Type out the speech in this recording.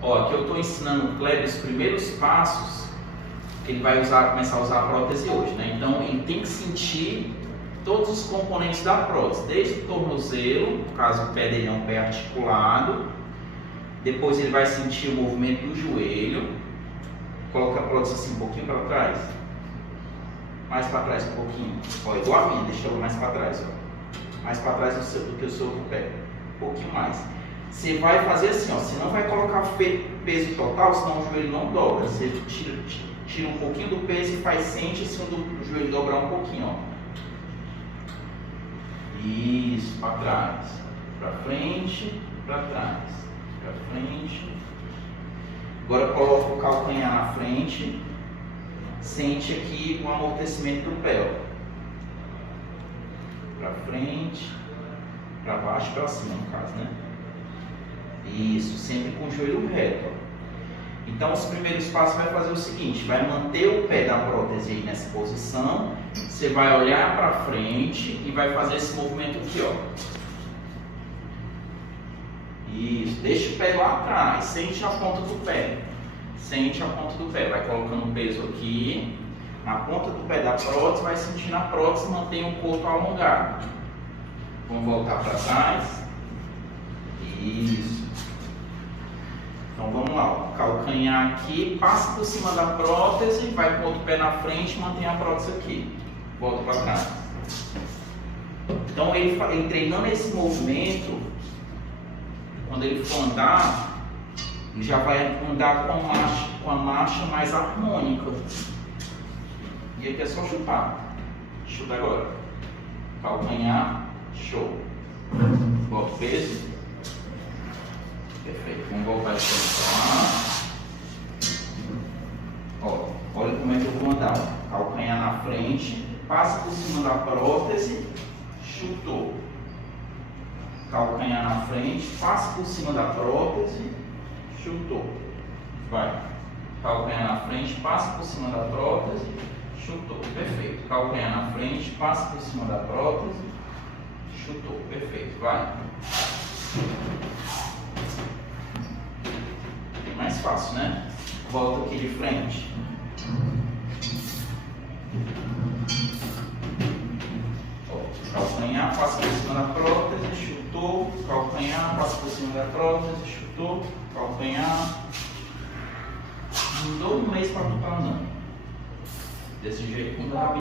Ó, aqui eu estou ensinando o Kleber os primeiros passos que ele vai começar a usar a prótese hoje, né? Então ele tem que sentir todos os componentes da prótese, desde o tornozelo, no caso o pé dele é um pé articulado, depois ele vai sentir o movimento do joelho, coloca a prótese assim um pouquinho para trás, mais para trás um pouquinho, ó, igual a minha, deixa ela mais para trás, ó, mais para trás do que o seu pé, um pouquinho mais. Você vai fazer assim, ó, você não vai colocar peso total, senão o joelho não dobra, você tira um pouquinho do peso e sente assim do joelho dobrar um pouquinho, ó. Isso, para trás, para frente, para trás, para frente. Agora coloca o calcanhar na frente, sente aqui o amortecimento do pé, ó. Para frente, para baixo, para cima no caso, né? Isso, sempre com o joelho reto, ó. Então os primeiros passos vai fazer o seguinte, vai manter o pé da prótese aí nessa posição, você vai olhar para frente e vai fazer esse movimento aqui, ó. Isso, deixa o pé lá atrás, sente a ponta do pé, sente a ponta do pé, vai colocando o peso aqui, na ponta do pé da prótese, vai sentindo a prótese, mantém o corpo alongado. Vamos voltar para trás, isso. Então vamos lá, ó. Calcanhar aqui, passa por cima da prótese, vai com o outro pé na frente e mantém a prótese aqui. Volta para trás. Então ele treinando esse movimento, quando ele for andar, ele já vai andar com a marcha mais harmônica. E aqui é só chutar. Chuta agora. Calcanhar, show. Bota o peso. Perfeito, vamos voltar aqui para lá. Ó, olha como é que eu vou andar. Calcanhar na frente, passa por cima da prótese, chutou. Calcanhar na frente, passa por cima da prótese, chutou. Vai. Calcanhar na frente, passa por cima da prótese, chutou. Perfeito. Calcanhar na frente, passa por cima da prótese, chutou. Perfeito. Vai. Mais fácil, né? Volta aqui de frente. Ó, calcanhar, passa por cima da prótese, chutou. Calcanhar, passa por cima da prótese, chutou. Calcanhar. Mudou um mês para tu estar andando. Desse jeito, não dá.